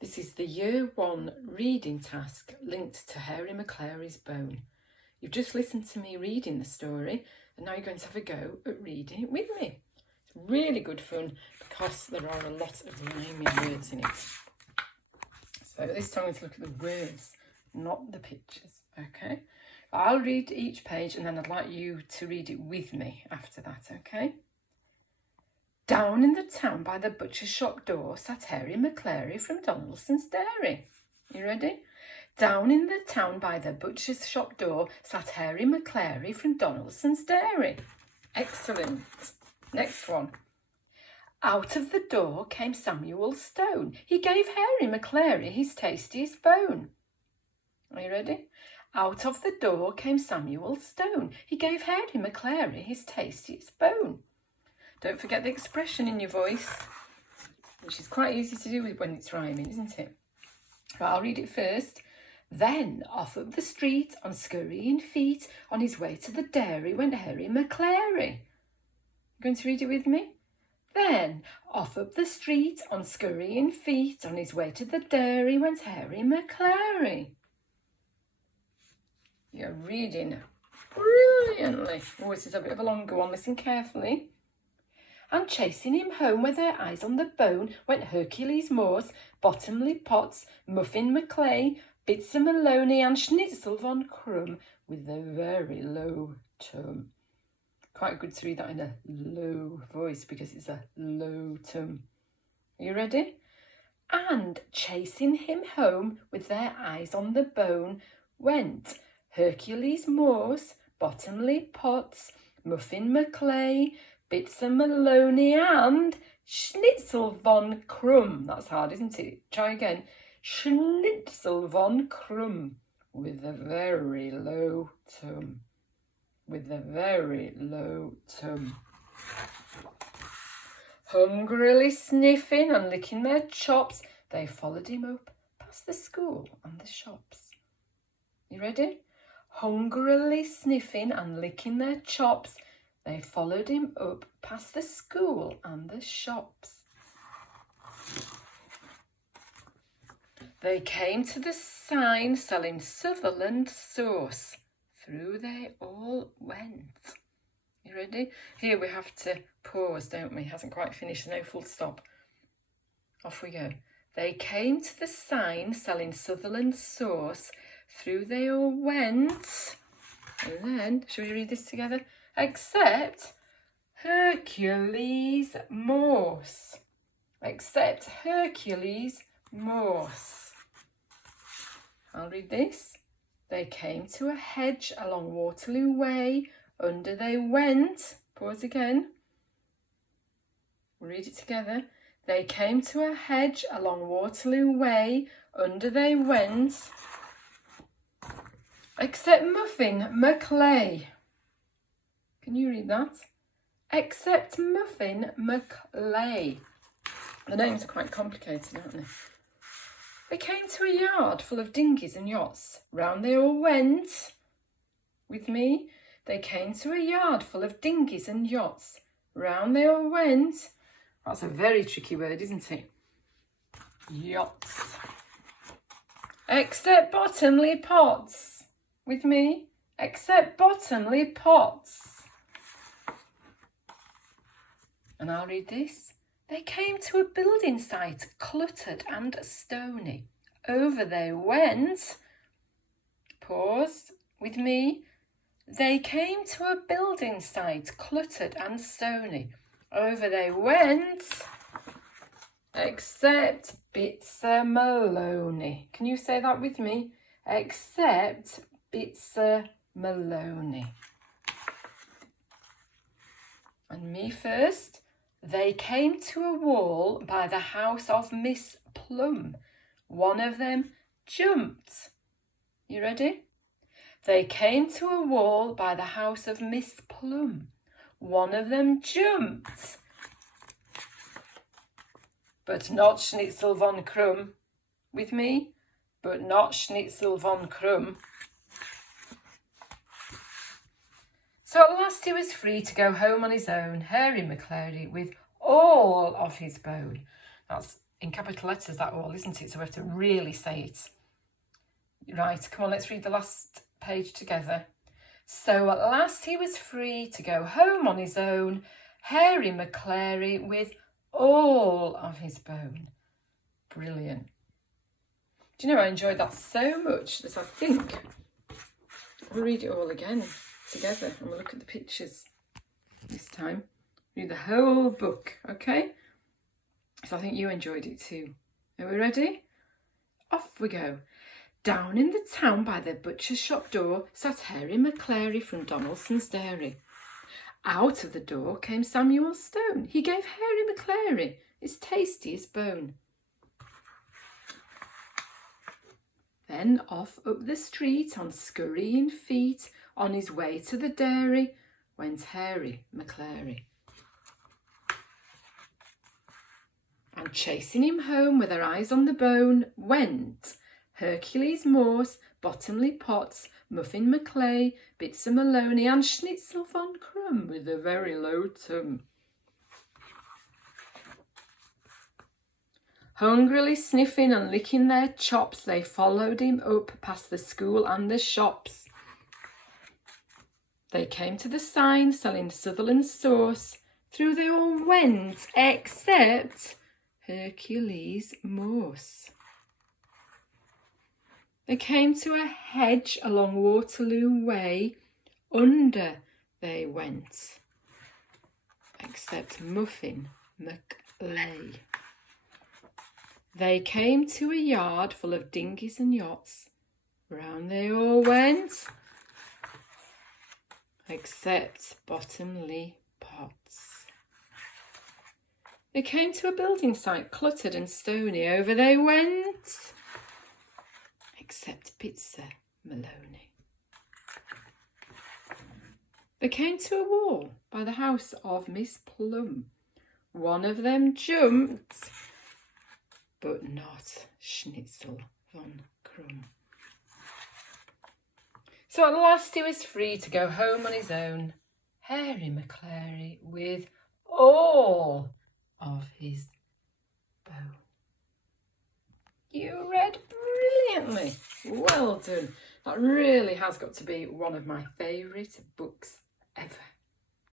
This is the Year 1 reading task linked to Harry Maclary's Bone. You've just listened to me reading the story and now you're going to have a go at reading it with me. It's really good fun because there are a lot of rhyming words in it. So this time I'm going to look at the words, not the pictures, okay? I'll read each page and then I'd like you to read it with me after that, okay? Down in the town by the butcher's shop door sat Harry Maclary from Donaldson's Dairy. You ready? Down in the town by the butcher's shop door sat Harry Maclary from Donaldson's Dairy. Excellent. Next one. Out of the door came Samuel Stone. He gave Harry Maclary his tastiest bone. Are you ready? Out of the door came Samuel Stone. He gave Harry Maclary his tastiest bone. Don't forget the expression in your voice, which is quite easy to do when it's rhyming, isn't it? Right, I'll read it first. Then off up the street on scurrying feet, on his way to the dairy went Harry Maclary. You going to read it with me? Then off up the street on scurrying feet, on his way to the dairy went Harry Maclary. You're reading brilliantly. Oh, this is a bit of a longer one. Listen carefully. And chasing him home with their eyes on the bone went Hercules Morse, Bottomley Potts, Muffin Maclay, Bitzer Maloney and Schnitzel von Krumm with a very low tone. Quite good to read that in a low voice because it's a low tone. Are you ready? And chasing him home with their eyes on the bone went Hercules Morse, Bottomley Potts, Muffin Maclay, Bitzer Maloney and Schnitzel von Krumm. That's hard, isn't it? Try again. Schnitzel von Krumm with a very low tone. With a very low tone. Hungrily sniffing and licking their chops, they followed him up past the school and the shops. You ready? Hungrily sniffing and licking their chops, they followed him up past the school and the shops. They came to the sign selling Sutherland sauce. Through they all went. You ready? Here we have to pause, don't we? Hasn't quite finished, no full stop. Off we go. They came to the sign selling Sutherland sauce. Through they all went. And then, shall we read this together? Except Hercules Morse. Except Hercules Morse. I'll read this. They came to a hedge along Waterloo Way. Under they went. Pause again. We'll read it together. They came to a hedge along Waterloo Way. Under they went. Except Muffin Maclay. Can you read that? Except Muffin Maclay. The names are quite complicated, aren't they? They came to a yard full of dinghies and yachts. Round they all went. With me? They came to a yard full of dinghies and yachts. Round they all went. That's a very tricky word, isn't it? Yachts. Except Bottomley Potts. With me? Except Bottomley Potts. And I'll read this. They came to a building site, cluttered and stony. Over they went. Pause. With me. They came to a building site, cluttered and stony. Over they went. Except Bitzer Maloney. Can you say that with me? Except Bitzer Maloney. And me first. They came to a wall by the house of Miss Plum. One of them jumped. You ready? They came to a wall by the house of Miss Plum. One of them jumped. But not Schnitzel von Krumm. With me? But not Schnitzel von Krumm. So at last he was free to go home on his own, Harry Maclary, with all of his bone. That's in capital letters, that all, isn't it? So we have to really say it. Right, come on, let's read the last page together. So at last he was free to go home on his own, Harry Maclary with all of his bone. Brilliant. Do you know, I enjoyed that so much that I think we'll read it all again together and we'll look at the pictures this time. Read the whole book, okay? So I think you enjoyed it too. Are we ready? Off we go. Down in the town by the butcher's shop door sat Harry Maclary from Donaldson's Dairy. Out of the door came Samuel Stone. He gave Harry Maclary his tastiest bone. Then off up the street on scurrying feet, on his way to the dairy, went Harry Maclary. And chasing him home with her eyes on the bone went Hercules Morse, Bottomley Potts, Muffin Maclay, Bitzer Maloney and Schnitzel von Krumm with a very low tum. Hungrily sniffing and licking their chops, they followed him up past the school and the shops. They came to the sign selling Sutherland sauce. Through they all went, except Hercules Morse. They came to a hedge along Waterloo Way. Under they went, except Muffin Maclay. They came to a yard full of dinghies and yachts. Round they all went, except Bottomley Potts. They came to a building site cluttered and stony. Over they went, except Bitzer Maloney. They came to a wall by the house of Miss Plum. One of them jumped, but not Schnitzel von Krumm. So at last he was free to go home on his own, Harry Maclary with all of his bone. You read brilliantly. Well done. That really has got to be one of my favourite books ever.